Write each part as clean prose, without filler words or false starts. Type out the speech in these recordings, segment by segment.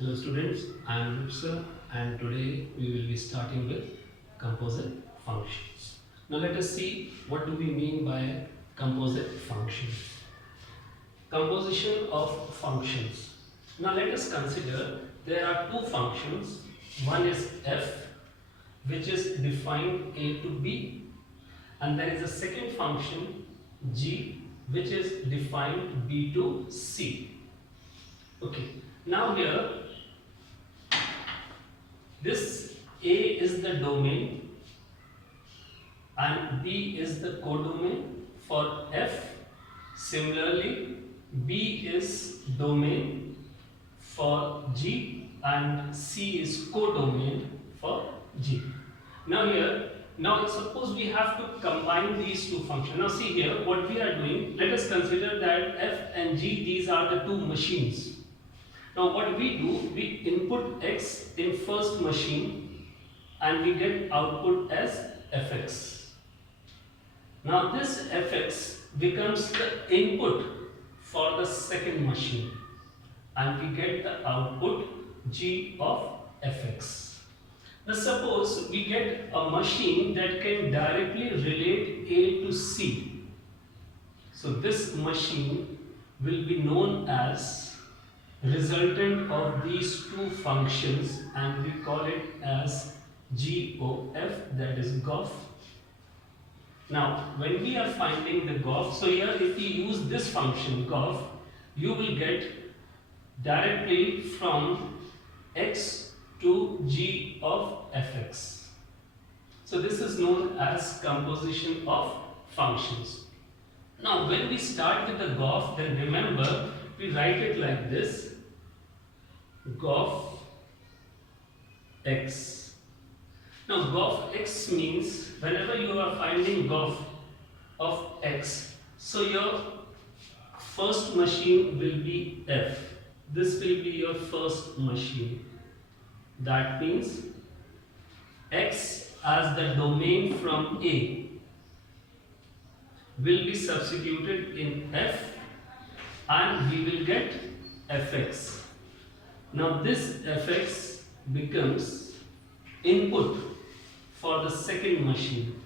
Hello students, I am Rupsa and today we will be starting with composite functions. Now let us see what do we mean by composite functions. Composition of functions. Now let us consider there are two functions. One is f which is defined a to b, and there is a second function g which is defined b to c. Okay, now here this A is the domain and B is the codomain for F. Similarly, B is domain for G and C is codomain for G. Now suppose we have to combine these two functions. Now see here what we are doing. Let us consider that F and G, these are the two machines. Now what we do, we input x in first machine and we get output as fx. Now this fx becomes the input for the second machine and we get the output g of fx. Now suppose we get a machine that can directly relate A to C. So this machine will be known as resultant of these two functions and we call it as GOF, that is GOF. Now when we are finding the GOF, so here if we use this function GOF, you will get directly from x to g of fx. So this is known as composition of functions. Now when we start with the GOF, then remember we write it like this: GOF x. Now GOF x means whenever you are finding GOF of x, so your first machine will be F. This will be your first machine. That means x as the domain from A will be substituted in F and we will get fx. Now this fx becomes input for the second machine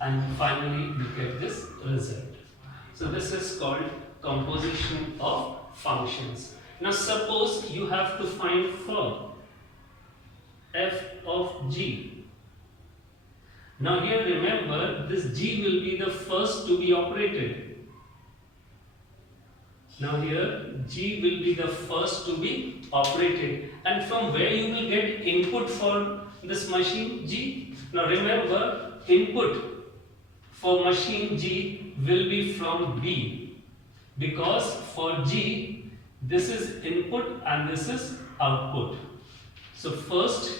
and finally we get this result. So this is called composition of functions. Now suppose you have to find for f of g. Now here remember this g will be the first to be operated. Now here G will be the first to be operated, and from where you will get input for this machine G. Now remember input for machine G will be from B, because for G this is input and this is output. So first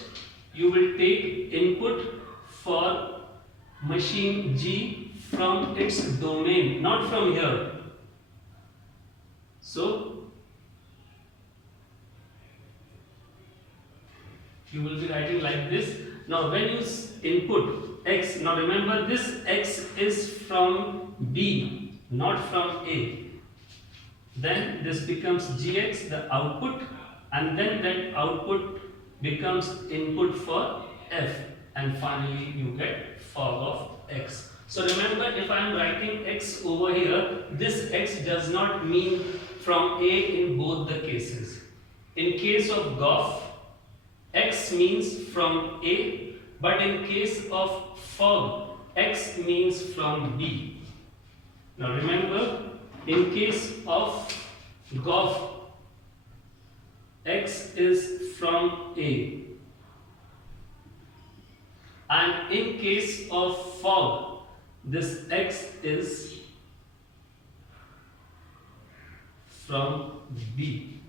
you will take input for machine G from its domain, not from here. So you will be writing like this. Now when you input x, now remember this x is from B, not from A. Then this becomes gx, the output, and then that output becomes input for f, and finally you get fog of x. So remember, if I am writing x over here, this x does not mean from A in both the cases. In case of GOF, x means from A, but in case of fog, x means from B. Now remember, in case of GOF, x is from A, and in case of fog, this x is from B.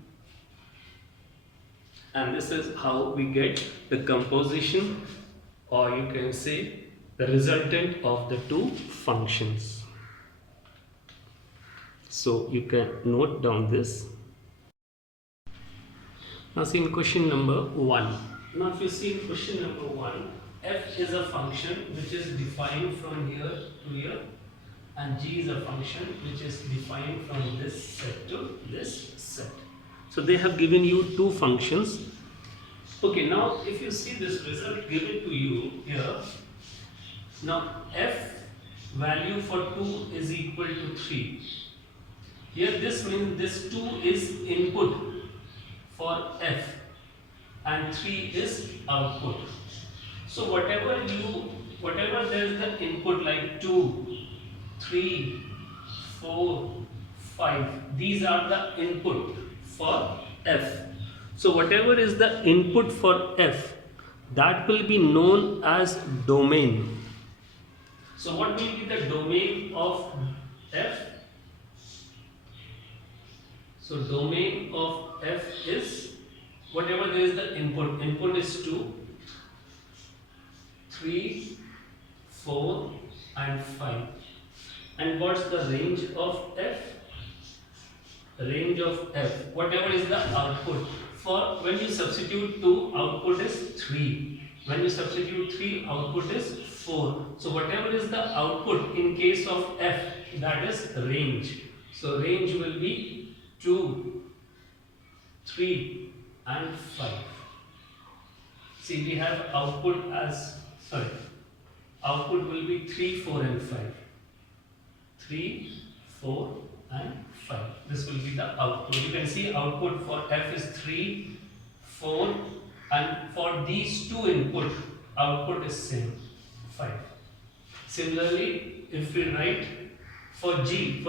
And this is how we get the composition, or you can say the resultant of the two functions. So you can note down this. Now see in question number 1. Now if you see in question number 1, f is a function which is defined from here to here, and g is a function which is defined from this set to this set. So they have given you two functions. Okay, now if you see this result given to you here, now f value for 2 is equal to 3. Here this means this 2 is input for f and 3 is output. So whatever there is the input like 2, 3, 4, 5, these are the input for f. So whatever is the input for f, that will be known as domain. So what will be the domain of f? So domain of f is whatever there is the input. Input is 2, 3, 4 and 5. And what's the range of f? Range of f, whatever is the output. For when you substitute 2, output is 3. When you substitute 3, output is 4. So whatever is the output in case of f, that is range. So range will be 2, 3 and 5. See, we have output output will be 3, 4 and 5. 3, 4 and 5. This will be the output. You can see output for f is 3, 4 and for these two input, output is same, 5. Similarly, if we write for G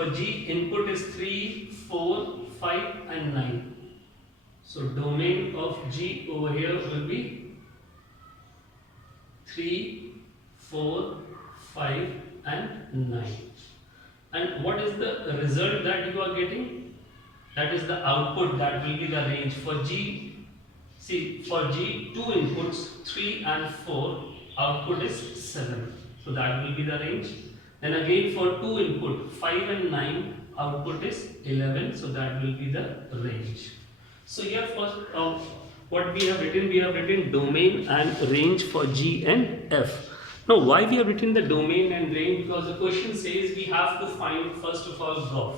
input is 3, 4, 5 and 9. So domain of G over here will be 3, 4, 5 and 9. And what is the result that you are getting? That is the output, that will be the range. For G, see, for G, 2 inputs, 3 and 4, output is 7. So that will be the range. Then again for 2 input, 5 and 9, output is 11. So that will be the range. So here first, what we have written domain and range for G and F. Now why we have written the domain and range? Because the question says we have to find first of all GOF.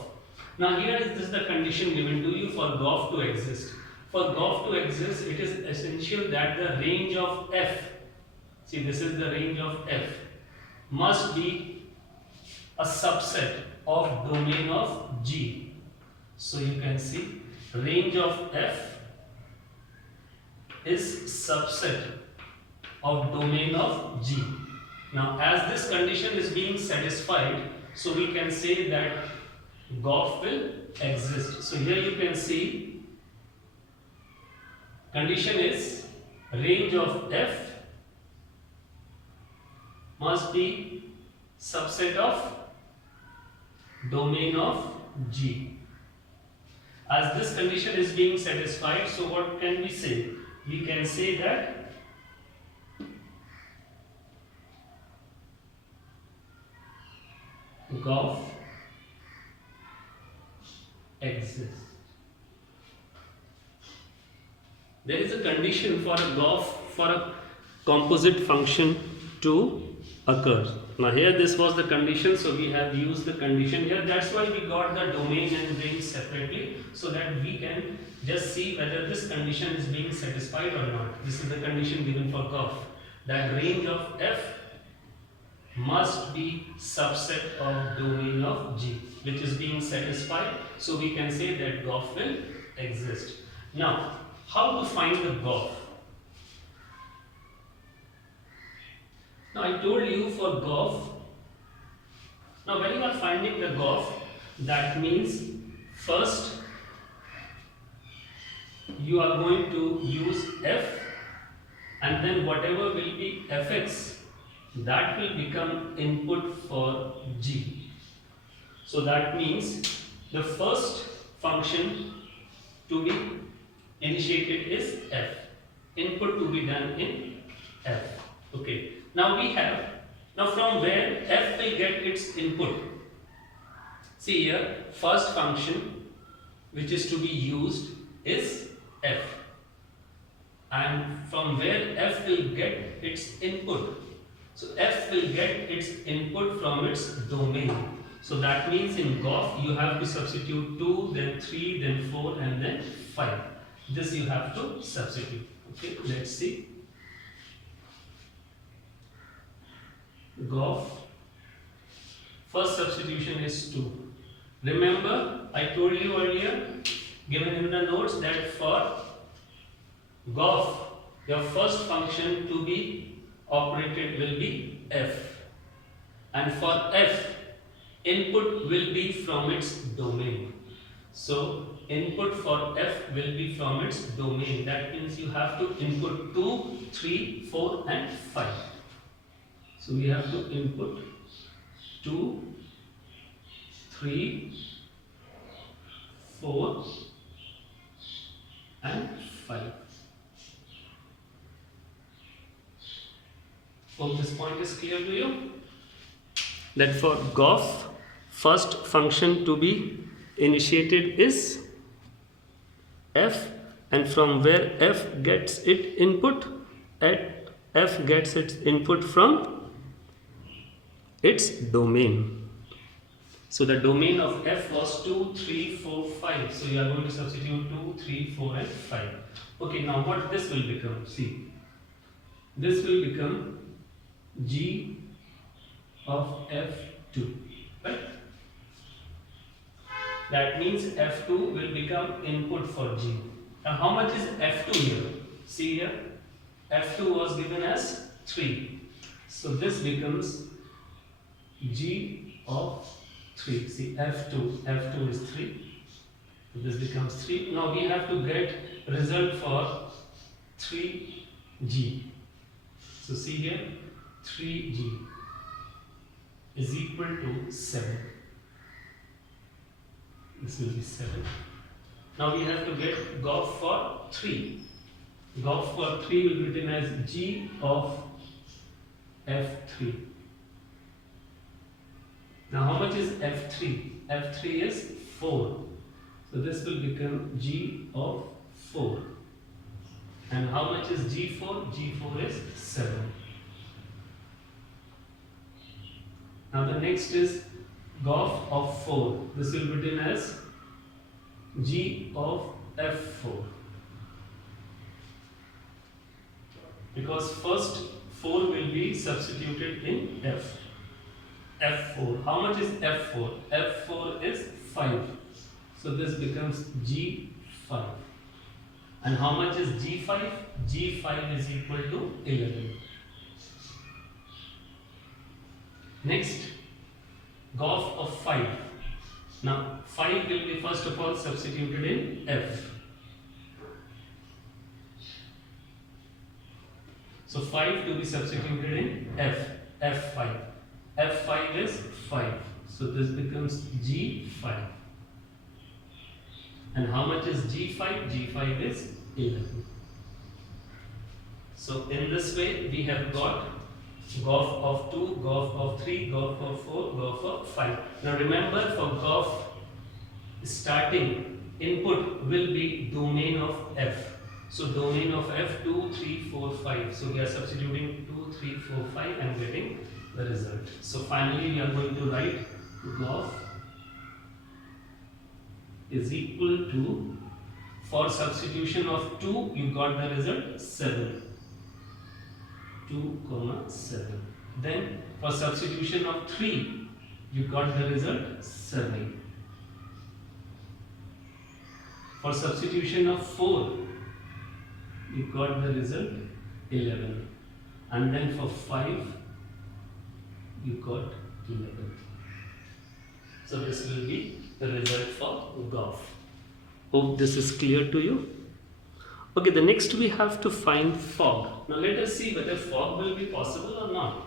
Now here is this the condition given to you for GOF to exist. For GOF to exist, it is essential that the range of f, see this is the range of f, must be a subset of domain of G. So you can see range of f is subset of domain of G. Now as this condition is being satisfied, so we can say that GOF will exist. So here you can see condition is range of f must be subset of domain of G. As this condition is being satisfied, so what can we say? We can say that GOF exists. There is a condition for a GOF, for a composite function to occur. Now here this was the condition, so we have used the condition here. That's why we got the domain and range separately, so that we can just see whether this condition is being satisfied or not. This is the condition given for GOF, that range of f must be subset of domain of G, which is being satisfied. So we can say that GOF will exist. Now, how to find the GOF? Now I told you for GOF, now when you are finding the GOF, that means first you are going to use f, and then whatever will be fx, that will become input for G. So that means the first function to be initiated is f, input to be done in f. Okay, now we have, now from where f will get its input? See here, first function which is to be used is f, and from where f will get its input? So f will get its input from its domain. So that means in Goff you have to substitute 2, then 3, then 4 and then 5. This you have to substitute. Okay, let's see. Goff. First substitution is 2. Remember, I told you earlier, given in the notes, that for Goff, your first function to be operated will be f. And for f, input will be from its domain. So, input for f will be from its domain. That means you have to input 2, 3, 4 and 5. So, we have to input 2, 3, 4 and 5. Hope this point is clear to you. That for Goff, first function to be initiated is f, and from where f gets its input, f gets its input from its domain. So the domain of f was 2, 3, 4, 5. So you are going to substitute 2, 3, 4 and 5. Okay, now what this will become? See, this will become g of f2, right? That means f2 will become input for g. Now how much is f2 here? See here, f2 was given as 3. So this becomes g of 3. See, f2 is 3. So this becomes 3. Now we have to get result for 3g. So see here, 3g is equal to 7. This will be 7. Now we have to get Goff for 3. Goff for 3 will be written as g of f3. Now how much is f3? f3 is 4. So this will become g of 4. And how much is g4? g4 is 7. Now the next is Goff of 4. This will be written as g of f4. Because first 4 will be substituted in f. f4. How much is f4? f4 is 5. So this becomes g5. And how much is g5? g5 is equal to 11. Next, Goff of 5. Now 5 will be first of all substituted in f. So 5 to be substituted in f5. f5 is 5. So this becomes g5. And how much is g5? g5 is 11. So in this way we have got Goff of 2, Goff of 3, Goff of 4, Goff of 5. Now remember, for Goff, starting input will be domain of f. So domain of f 2, 3, 4, 5. So we are substituting 2, 3, 4, 5 and getting the result. So finally we are going to write Goff is equal to, for substitution of 2 you got the result 7. 2, 7. Then for substitution of 3 you got the result 7. For substitution of 4 you got the result 11. And then for 5 you got 11. So this will be the result for Goff. Hope this is clear to you. Okay, the next we have to find fog. Now let us see whether fog will be possible or not.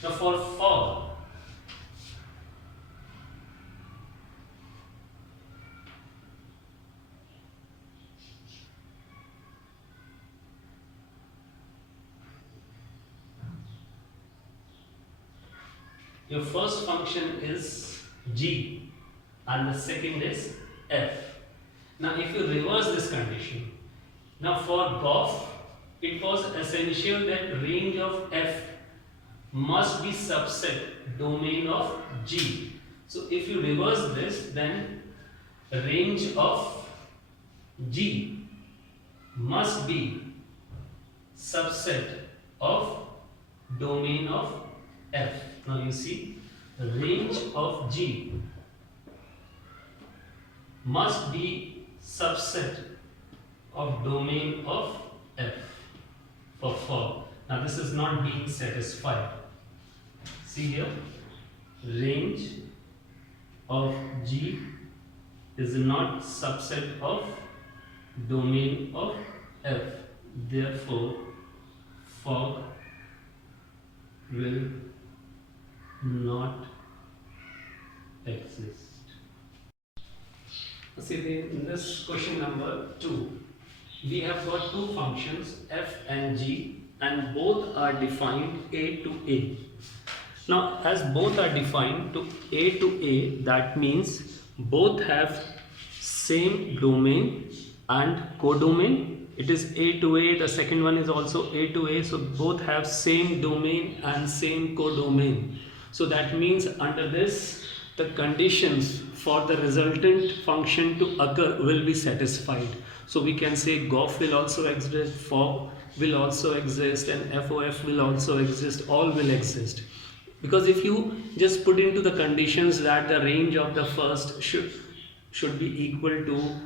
Now for fog, your first function is g and the second is f. Now if you reverse this condition, now for Goff, it was essential that range of f must be subset domain of g. So if you reverse this, then range of G must be subset of domain of F. Now you see, range of G must be subset of domain of F for. Now this is not being satisfied. See here, range of G is not subset of domain of F. Therefore, fog will not exist. See, in this question number 2, we have got two functions f and g, and both are defined a to a. Now, as both are defined to a, that means both have same domain and codomain. It is a to a, the second one is also a to a, so both have same domain and same codomain. So that means under this, the conditions for the resultant function to occur will be satisfied. So we can say Goff will also exist, fog will also exist, and FOF will also exist, all will exist. Because if you just put into the conditions that the range of the first should be equal to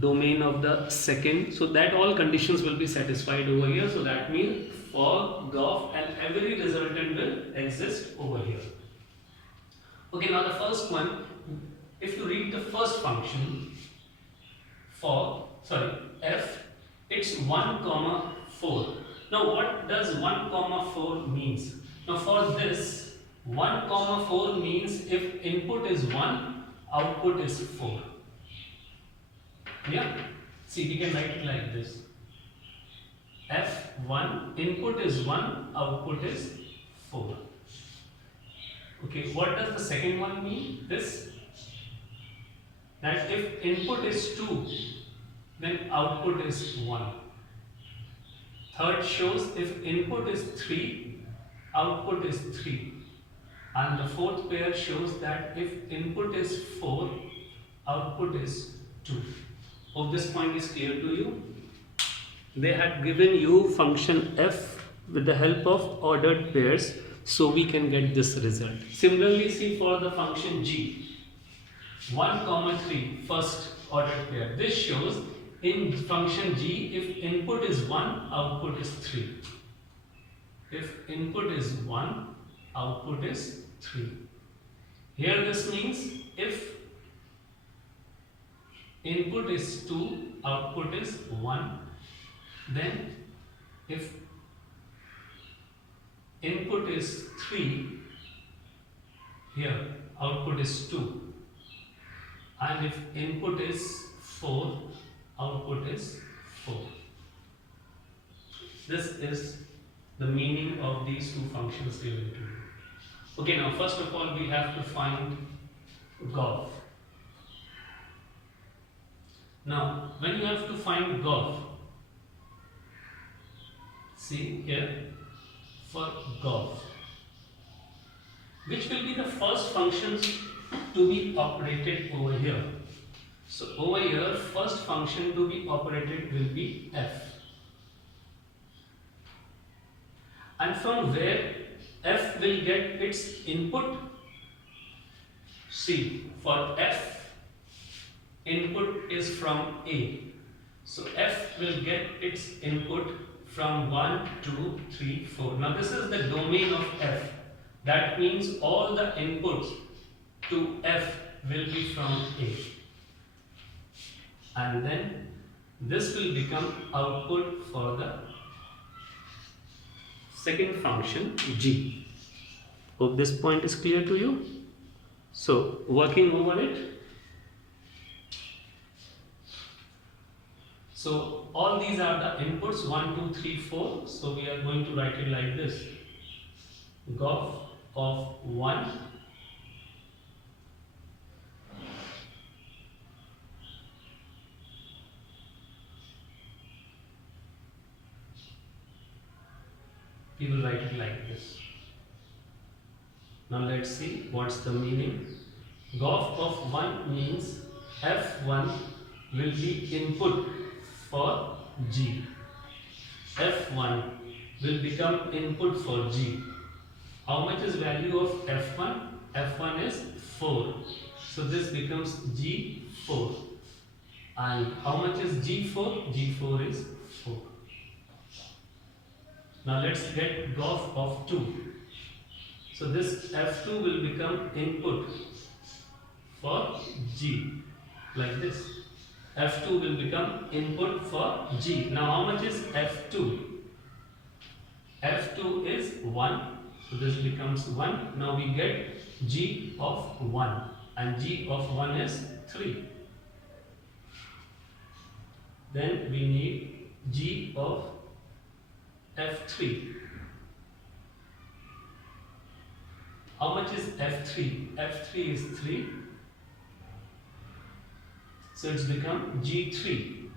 domain of the second, so that all conditions will be satisfied over here. So that means fog, Goff, and every resultant will exist over here. Okay, now the first one, if you read the first function f, it's 1 comma 4. Now what does 1 comma 4 means? Now for this, 1 comma 4 means if input is 1, output is 4. Yeah, see, we can write it like this. F1, input is 1, output is 4. Okay, what does the second one mean? This, that if input is 2, then output is 1. Third shows if input is 3, output is 3. And the fourth pair shows that if input is 4, output is 2. Hope this point is clear to you. They had given you function f with the help of ordered pairs, so we can get this result. Similarly, see for the function g, 1 comma 3, first ordered pair. This shows in function g, if input is 1, output is 3. If input is 1, output is 3. Here this means if input is 2, output is 1. Then if input is 3, here output is 2. And if input is 4, output is 4. This is the meaning of these two functions given to you. Okay, now first of all we have to find Goff. Now when you have to find Goff, see here, for Goff, which will be the first functions to be operated over here. So over here, first function to be operated will be f. And from where f will get its input? See, for f, input is from a. So f will get its input from 1, 2, 3, 4. Now this is the domain of f. That means all the inputs to f will be from a. And then this will become output for the second function g. Hope this point is clear to you. So working over it, so all these are the inputs 1, 2, 3, 4. So we are going to write it like this: Goff of 1, we will write it like this. Now let's see what's the meaning. Gof of 1 means F1 will be input for G. F1 will become input for G. How much is value of F1? F1 is 4. So this becomes G4. And how much is G4? G4 is 4. Now let's get graph of 2. So this F2 will become input for G, like this. F2 will become input for G. Now how much is F2? F2 is 1. So this becomes 1. Now we get G of 1. And G of 1 is 3. Then we need G of F3. How much is F3? F3 is 3. So it's become G3.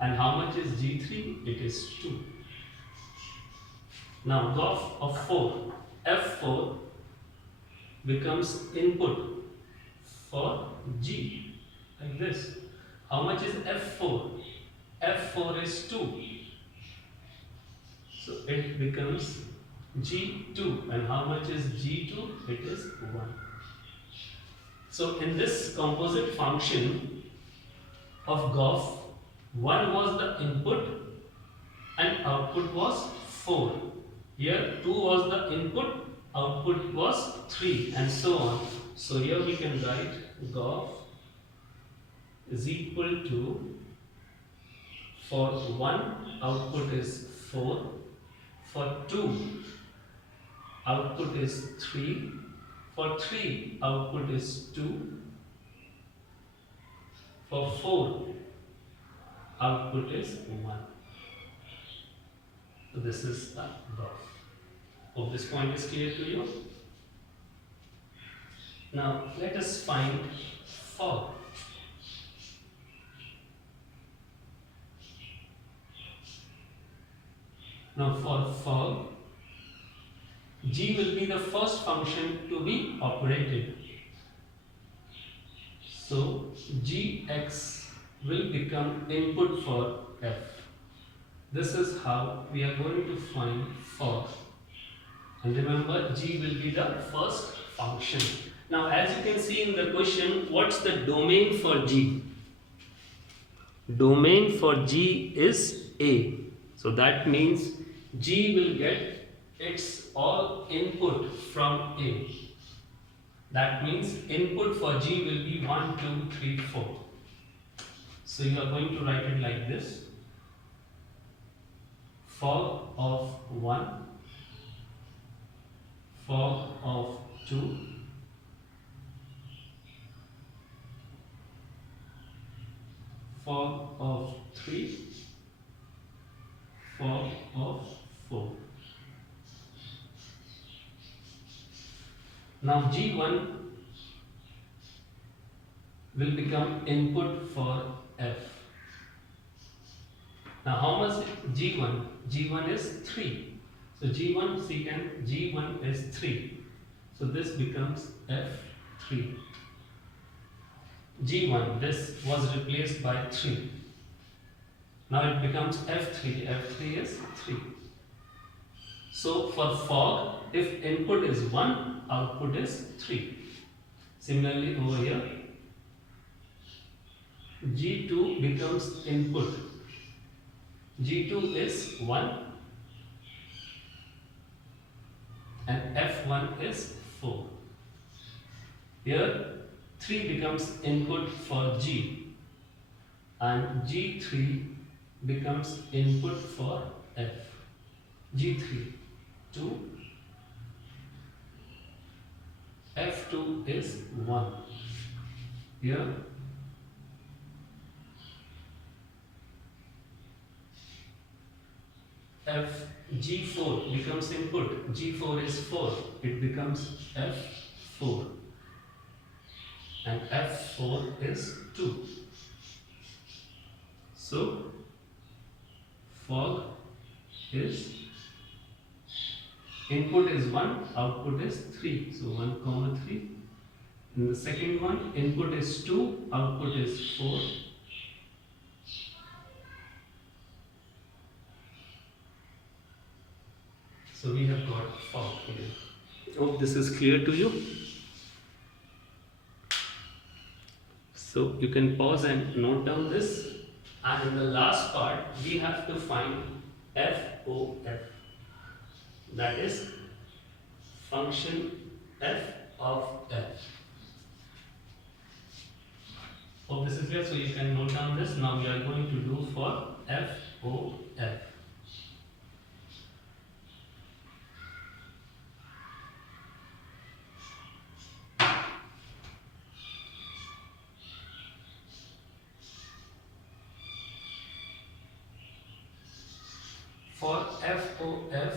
And how much is G3? It is 2. Now graph of 4. F4 becomes input for G, like this. How much is F4? F4 is 2. So it becomes G2. And how much is G2? It is 1. So in this composite function of Goff, 1 was the input and output was 4. Here 2 was the input, output was 3, and so on. So here we can write Goff is equal to, for 1 output is 4, for 2 output is 3, for 3 output is 2, for 4 output is 1. So this is the graph. Hope this point is clear to you. Now let us find fog. Now for fog, G will be the first function to be operated. So Gx will become input for f. This is how we are going to find fog. And remember, G will be the first function. Now as you can see in the question, what's the domain for G? Domain for G is A. So that means G will get its all input from A. That means input for G will be 1, 2, 3, 4. So you are going to write it like this. Fog of 1, fog of 2, fog of 3, fog of 4. Now G1 will become input for F. Now how much G1? G1 is 3. So G1 secant G1 is 3. So this becomes F3. G1, this was replaced by 3. Now it becomes F3. F3 is 3. So for fog, if input is 1, output is 3. Similarly over here, G2 becomes input. G2 is 1 and F1 is 4. Here 3 becomes input for G and G3 becomes input for F. G3 2, F2 is 1. Here G4 becomes input. G4 is 4. It becomes F4. And F4 is 2. So fog is input is 1, output is 3. So 1 comma 3. In the second one, input is 2, output is 4. So we have got for here. Hope this is clear to you. So you can pause and note down this. And in the last part, we have to find FOF. That is function f of f. Hope this is clear. So you can note down this. Now we are going to do for FOF. For FOF,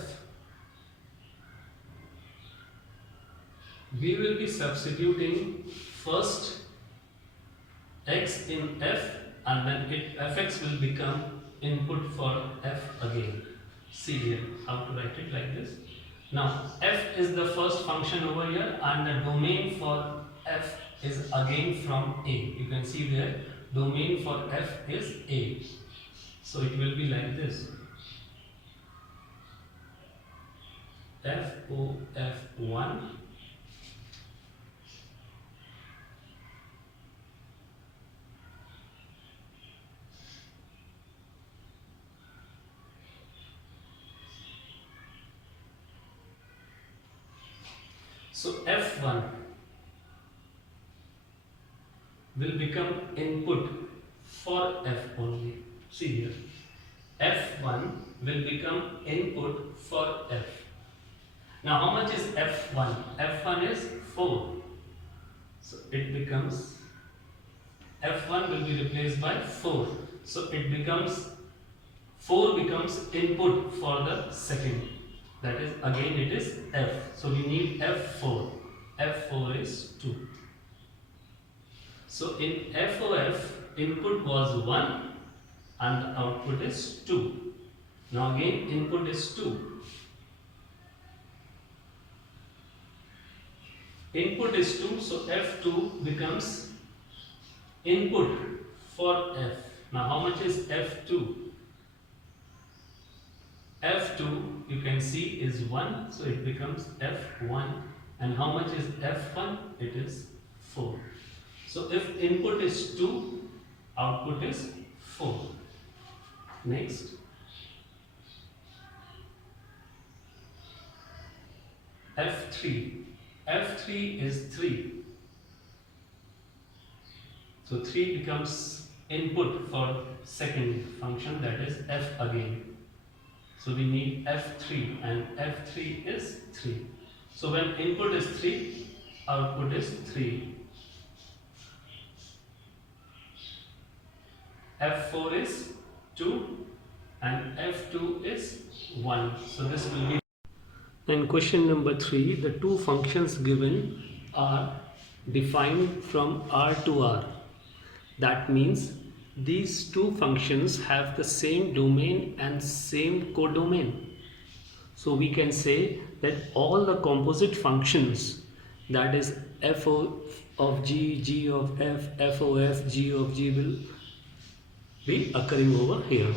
we will be substituting first x in f, and then fx will become input for f again. See here how to write it like this. Now f is the first function over here, and the domain for f is again from a. You can see there domain for f is a. So it will be like this. FOF1 so F1 will become input for F only. See here, F1 will become input for F. Now how much is F1? F1 is 4. So it becomes, F1 will be replaced by 4. So it becomes, 4 becomes input for the second. That is, again it is F. So we need F4. F4 is 2. So in FOF, input was 1 and the output is 2. Now again input is 2. Input is 2, so F2 becomes input for F. Now how much is F2? F2 you can see is 1, so it becomes F1. And how much is F1? It is 4. So if input is 2, output is 4. Next. F3. F3 is 3. So 3 becomes input for second function, that is F again. So we need F3, and F3 is 3. So when input is 3, output is 3. F4 is 2 and F2 is 1. So this will be. And question number 3, the two functions given are defined from R to R. That means these two functions have the same domain and same codomain. So we can say that all the composite functions, that is f of g, g of f, f of f, g of g, will be occurring over here.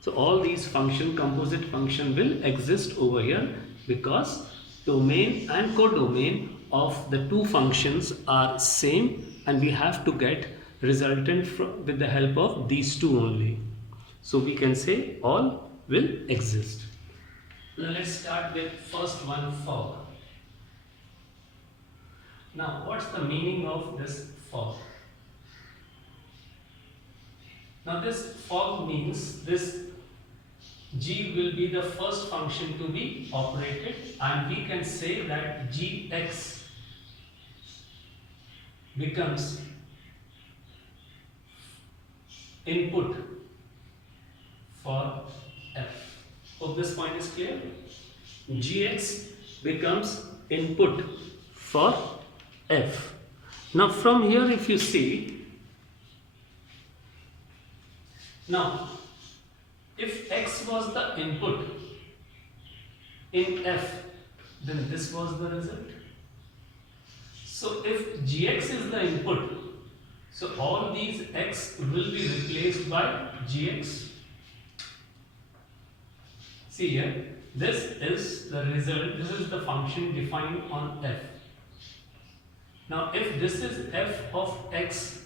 So all these composite function will exist over here because domain and codomain of the two functions are same, and we have to get resultant with the help of these two only. So we can say all will exist. Now let's start with first one, for. Now what's the meaning of this for? Now this for means this g will be the first function to be operated, and we can say that gx becomes input for f. Hope this point is clear. Gx becomes input for f. Now from here if you see, now if x was the input in f, then this was the result. So if gx is the input, so all these x will be replaced by gx. See here, this is the result, this is the function defined on f. Now if this is f of x,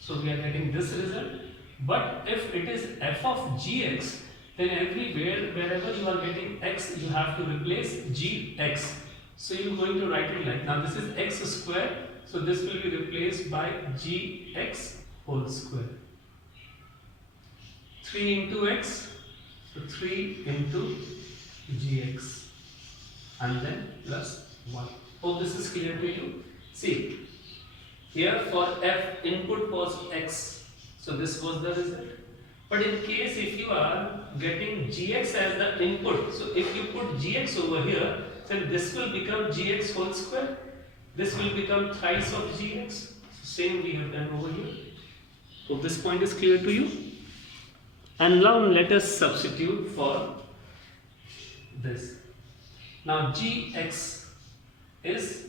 so we are getting this result. But if it is f of gx, then everywhere, wherever you are getting x, you have to replace gx. So you are going to write it like, now this is x square, so this will be replaced by gx whole square. 3 into x, so 3 into gx, and then plus 1. Hope this is clear to you. See, here for f, input was x, so this was the result. But in case if you are getting gx as the input, so if you put gx over here, then this will become gx whole square. This will become thrice of gx. So same we have done over here. Hope this point is clear to you. And now let us substitute for this. Now gx is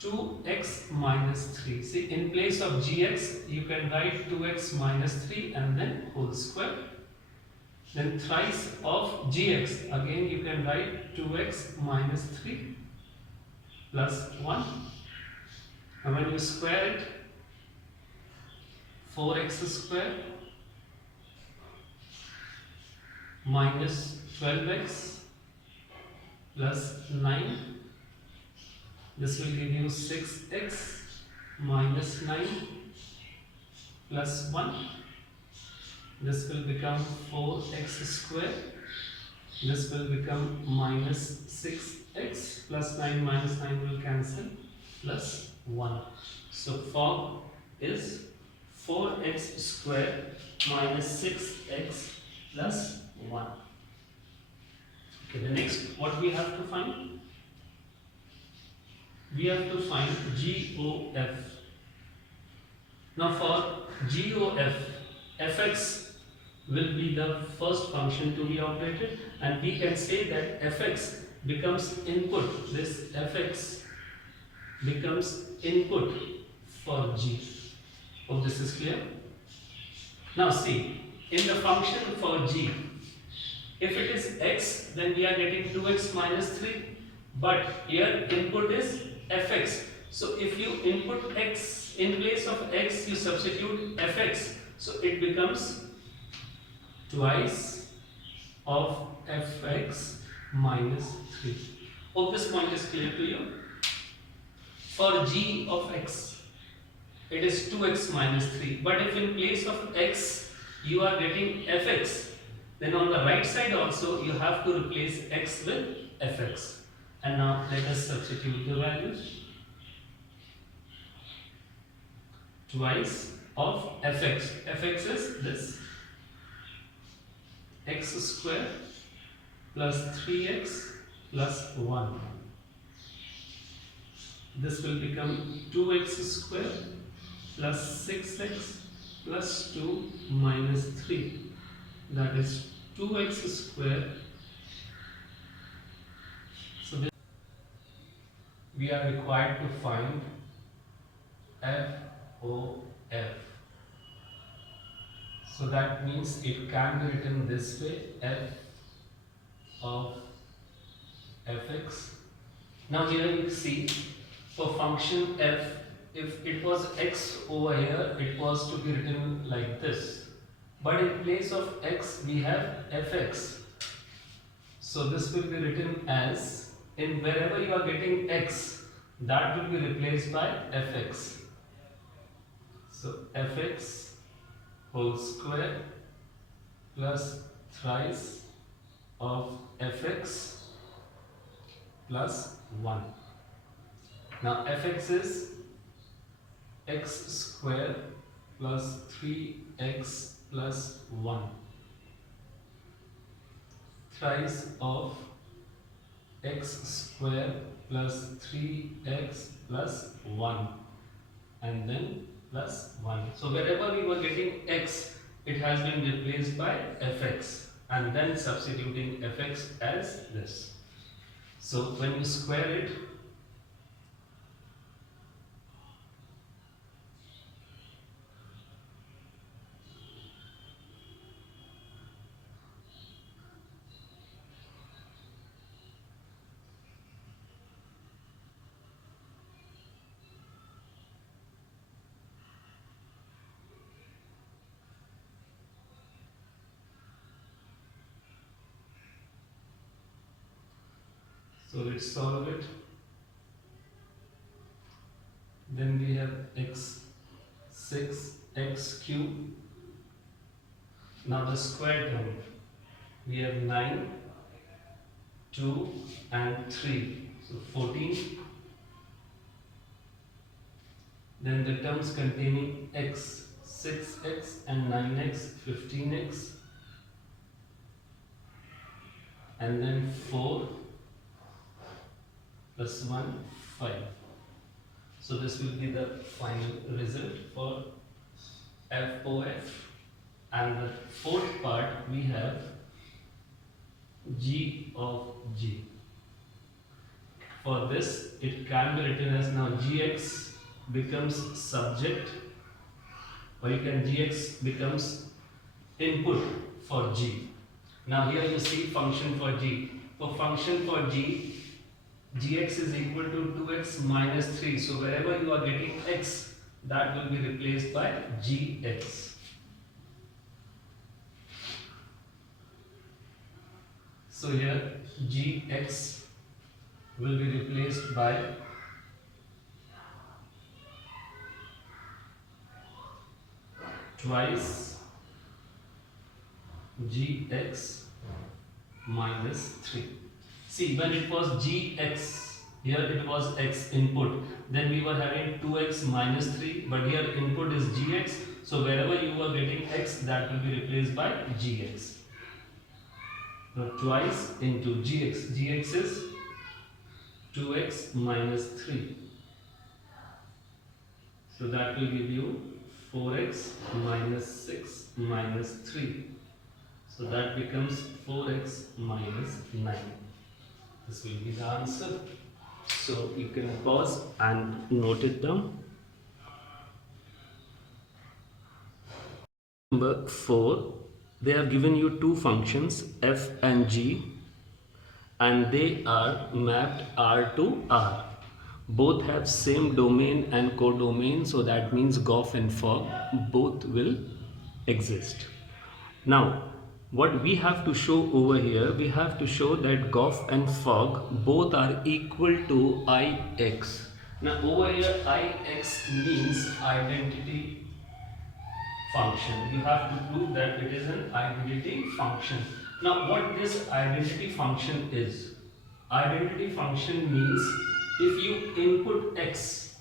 2x minus 3. See, in place of gx, you can write 2x minus 3 and then whole square. Then thrice of gx, again you can write 2x minus 3 plus 1. And when you square it, 4x square minus 12x plus 9. This will give you 6x minus 9 plus 1. This will become 4x square. This will become minus 6x plus 9 minus 9 will cancel plus 1. So form is 4x square minus 6x plus 1. Okay, the next, what we have to find? We have to find GOF. Now for GOF, fx will be the first function to be operated, and we can say that fx becomes input. This fx becomes input for g. Hope this is clear. Now see, in the function for g, if it is x, then we are getting 2x minus 3, but here input is fx. So if you input x, in place of x you substitute fx, so it becomes twice of fx minus 3. Hope this point is clear to you. For g of x, it is 2x minus 3, but if in place of x you are getting fx, then on the right side also you have to replace x with fx. And now let us substitute the values. Twice of fx. fx is this. X square plus 3x plus 1. This will become 2x square plus 6x plus 2 minus 3. That is 2x square. So this we are required to find FOF. So that means it can be written this way, f of fx. Now here you see, for function f, if it was x over here, it was to be written like this. But in place of x, we have fx. So this will be written as, in wherever you are getting x, that will be replaced by fx. So fx whole square plus thrice of fx plus 1. Now fx is x square plus 3x plus 1. Thrice of x square plus 3x plus 1, and then plus 1. So wherever we were getting x, it has been replaced by fx. and then substituting fx as this. So when you square it, so let's solve it. Then we have x 6x cube. Now the square term, we have 9, 2 and 3, so 14. Then the terms containing x 6x and 9x 15x, and then 4 plus 1 5. So this will be the final result for FOF. And the fourth part we have G of G. For this it can be written as, now Gx becomes subject, or you can Gx becomes input for G. Now here you see function for G. For function for G, Gx is equal to 2x minus 3. So wherever you are getting x, that will be replaced by Gx. So here Gx will be replaced by twice Gx minus 3. See, when it was Gx, here it was x input, then we were having 2x minus 3, but here input is Gx, so wherever you are getting x, that will be replaced by Gx. Now twice into Gx, Gx is 2x minus 3, so that will give you 4x minus 6 minus 3, so that becomes 4x minus 9. This will be the answer. So you can pause and note it down. Number 4, they have given you two functions f and g, and they are mapped R to R. Both have same domain and codomain, so that means Goff and Fogg both will exist. Now what we have to show over here, we have to show that Goff and Fogg both are equal to Ix. Now over here Ix means identity function. You have to prove that it is an identity function. Now what this identity function is? Identity function means if you input x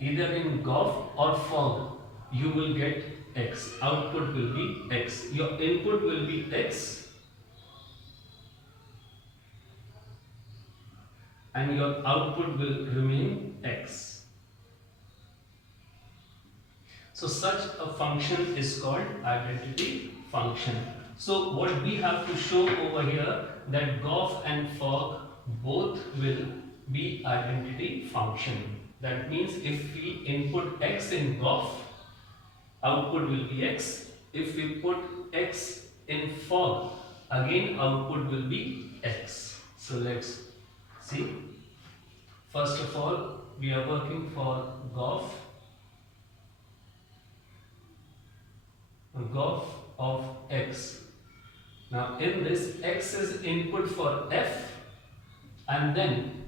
either in Goff or Fogg, you will get x. Output will be x. Your input will be x and your output will remain x. So such a function is called identity function. So what we have to show over here, that Goff and Fogg both will be identity function. That means if we input x in Goff, output will be x. If we put x in Fogg, again output will be x. So let's see. First of all, we are working for Goff. Goff of x. Now in this, x is input for f, and then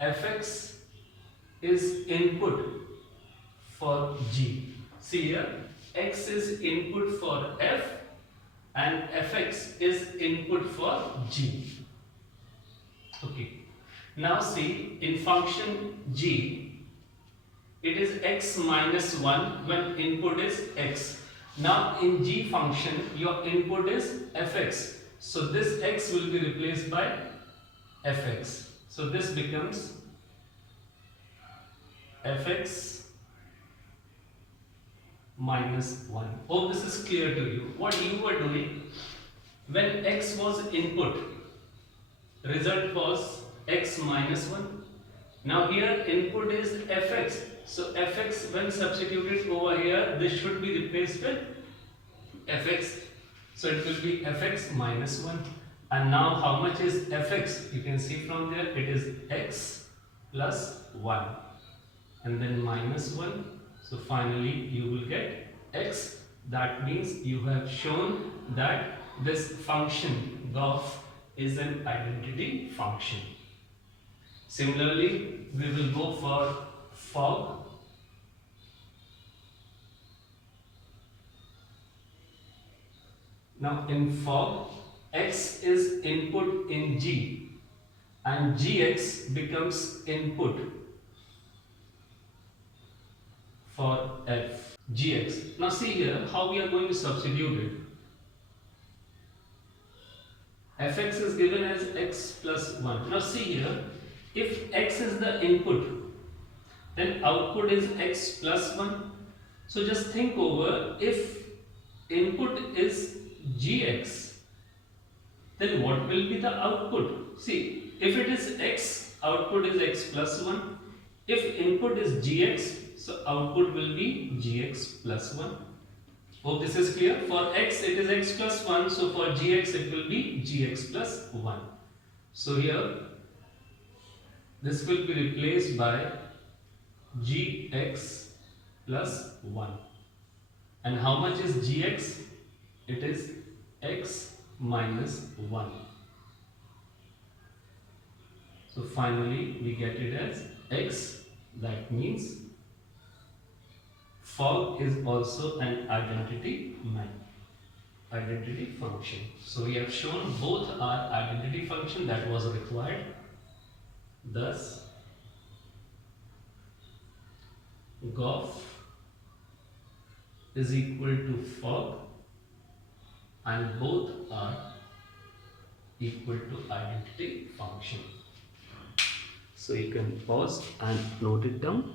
fx is input for g. See here, x is input for f and fx is input for g. Okay. Now see, in function g, it is x minus 1 when input is x. Now in g function, your input is fx. So this x will be replaced by fx. So this becomes fx minus 1. Hope this is clear to you. What you were doing when x was input, result was x minus 1. Now here input is fx. So fx when substituted over here, this should be replaced with fx. So it will be fx minus 1. And now how much is fx? You can see from there it is x plus 1 and then minus 1. So finally you will get x. That means you have shown that this function GOF is an identity function. Similarly, we will go for fog. Now in fog, x is input in G and Gx becomes input for F. Gx. Now see here how we are going to substitute it. Fx is given as x plus 1. Now see here, if x is the input, then output is x plus 1. So just think over, if input is Gx, then what will be the output? See, if it is x, output is x plus 1. If input is Gx, so output will be Gx plus 1. Hope this is clear. For x it is x plus 1, so for Gx it will be Gx plus 1. So here this will be replaced by Gx plus 1. And how much is Gx? It is x minus 1. So finally we get it as x. That means fog is also an identity function. So we have shown both are identity function that was required. Thus GOF is equal to fog and both are equal to identity function. So you can pause and note it down.